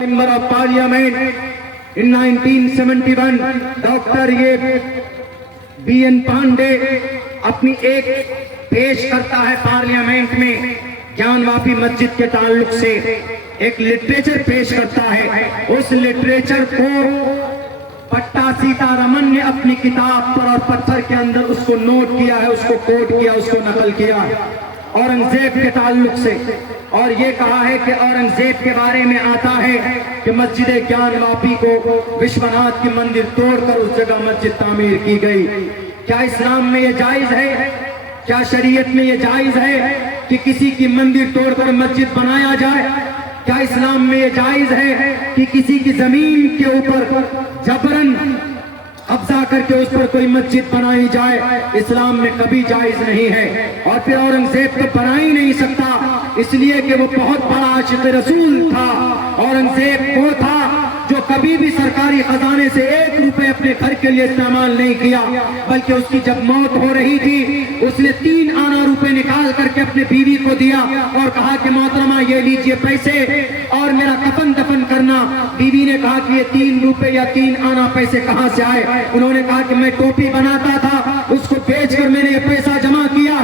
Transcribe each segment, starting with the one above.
Member of parliament in 1971 doctor ये BN. Pandey अपनी एक पेश करता है पार्लियामेंट में ज्ञानवापी मस्जिद के ताल्लुक से एक लिटरेचर पेश करता है। उस लिटरेचर को पट्टा सीतारमन ने अपनी किताब पर और पत्थर के अंदर उसको नोट किया है, उसको कोट किया, उसको नकल किया औरंगजेब के ताल्लुक से। और ये कहा है कि औरंगजेब के बारे में आता है कि मस्जिद ज्ञानवापी को विश्वनाथ की मंदिर तोड़कर उस जगह मस्जिद तामीर की गई। क्या इस्लाम में ये जायज है? क्या शरीयत में ये जायज है कि किसी की मंदिर तोड़कर मस्जिद बनाया जाए? क्या इस्लाम में ये जायज है कि किसी की जमीन के ऊपर जबरन कब्जा करके उस पर कोई मस्जिद बनाई जाए? इस्लाम में कभी जायज नहीं है। और फिर औरंगजेब तो बना ही नहीं सकता, इसलिए कि वो बहुत बड़ा आशिक़ रसूल था। औरंगजेब वो था जो कभी भी सरकारी खजाने से 1 रुपए अपने घर के लिए इस्तेमाल नहीं किया, बल्कि उसकी जब मौत हो रही थी उसने 3 आना रुपए निकाल करके अपने बीवी को दिया और कहा कि मोहतरमा ये लीजिए पैसे और मेरा कफन दफन करना। बीवी ने कहा कि ये 3 रुपए या 3 आना पैसे कहाँ से आए? उन्होंने कहा कि मैं टोपी बनाता था, उसको बेचकर मैंने ये पैसा जमा किया।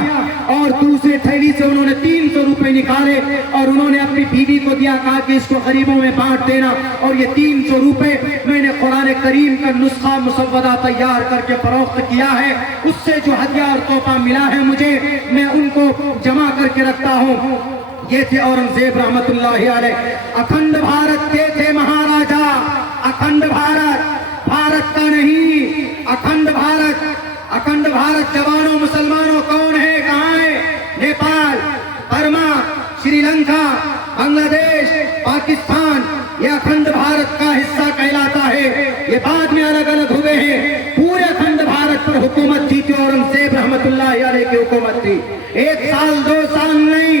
और दूसरे थैली से उन्होंने 300 रुपए निकाले और उन्होंने अपनी बीवी को दिया, कहा कि इसको गरीबों में बांट देना। और ये 300 रुपए मैंने कुरान करीम का नुस्खा मुसव्वदा तैयार करके फरोख्त किया है, उससे जो हदिया और तोहफा मिला है मुझे, मैं उनको जमा करके रखता हूँ। ये थे औरंगजेब रहमतुल्लाहि अलैह। अखंड भारत के थे महाराजा। अखंड भारत, भारत का नहीं, अखंड भारत। अखंड भारत जवानों मुसलमानों कौन है, कहाँ है? नेपाल, बर्मा, श्रीलंका, बांग्लादेश, पाकिस्तान, ये अखंड भारत का हिस्सा कहलाता है। ये बाद में अलग अलग हुए हैं। पूरे अखंड भारत पर हुकूमत थी तो औरंगजेब रहमतुल्लाहि अलैह की हुकूमत थी। 1 साल 2 साल नहीं,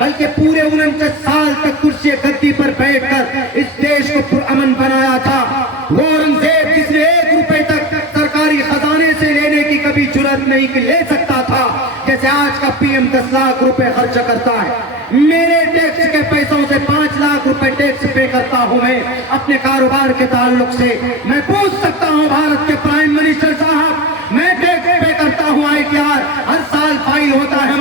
बल्कि पूरे 49 साल तक कुर्सी गद्दी पर बैठकर इस देश को पुरअमन बनाया था। वो औरंगजेब जिसने 1 रुपए तक सरकारी खजाने से लेने की कभी जुर्रत नहीं कि ले सकता था, जैसे आज का पीएम 10 लाख रुपए खर्च करता है। मेरे टैक्स के पैसों से 5 लाख रुपए टैक्स पे करता हूं मैं अपने कारोबार के ताल्लुक से। मैं पूछ सकता हूं भारत के प्राइम मिनिस्टर साहब, मैं टैक्स पे करता हूं ITR, हर साल फाइल होता है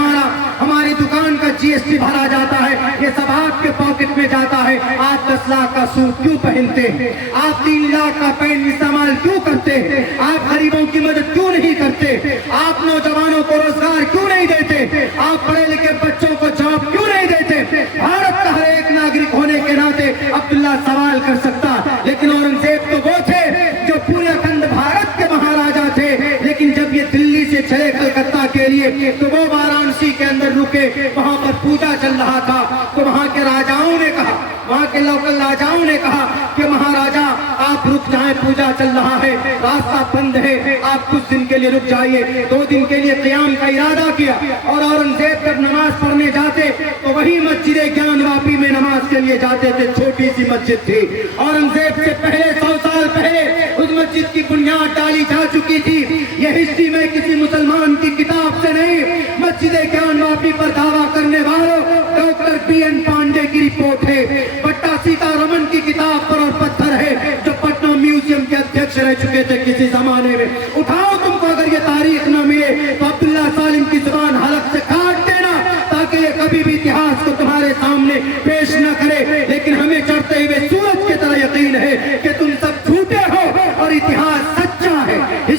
हमारी दुकान का GST भरा जाता है, ये सब आपके पॉकेट में जाता है। आप 10 लाख का सूट क्यों पहनते हैं? आप 3 लाख का पेन इस्तेमाल क्यों करते हैं? आप गरीबों की मदद क्यों नहीं करते? आप नौजवानों को रोजगार क्यों नहीं देते? आप पढ़े लिखे बच्चों को जॉब क्यों नहीं देते? भारत का हर एक नागरिक होने के नाते अब्दुल्ला सवाल कर सकता, लेकिन औरंगजेब तो वो थे जो पूरे अखंड भारत के महाराजा थे। लेकिन जब ये दिल्ली से चले कलकत्ता के लिए तो वो वाराणसी के अंदर रुके, वहां पर पूजा चल रहा था। तो वहां के राजाओं ने कहा, वहां के लोकल राजाओं ने कहा कि महाराजा आप रुक जाएं, पूजा चल रहा है, रास्ता बंद है, आप कुछ दिन के लिए रुक जाइए। 2 दिन के लिए क़याम का इरादा किया और औरंगजेब जब नमाज पढ़ने जाते तो वही मस्जिद ज्ञानवापी में नमाज के लिए जाते थे। छोटी सी मस्जिद थी। औरंगजेब से पहले 100 साल पहले उस मस्जिद की बुनियाद डाली जा चुकी थी। यह हिस्ट्री में किसी मुसलमान की किताब से नहीं, मस्जिद ज्ञानवापी पर दावा करने वालों डॉक्टर बी.एन. पांडे की रिपोर्ट है। पट्टा सीतारमन की किताब पर और पत्थर है, जो पटना म्यूजियम के अध्यक्ष रह चुके थे किसी जमाने में। उठाओ, तुमको अगर ये तारीख न मिले तो अब्दुल्ला सालिम की जुबान हलक से काट देना, ताकि ये कभी भी इतिहास को तुम्हारे सामने पेश न करे। लेकिन हमें चढ़ते हुए सूरज की तरह यकीन है कि तुम सब झूठे हो और इतिहास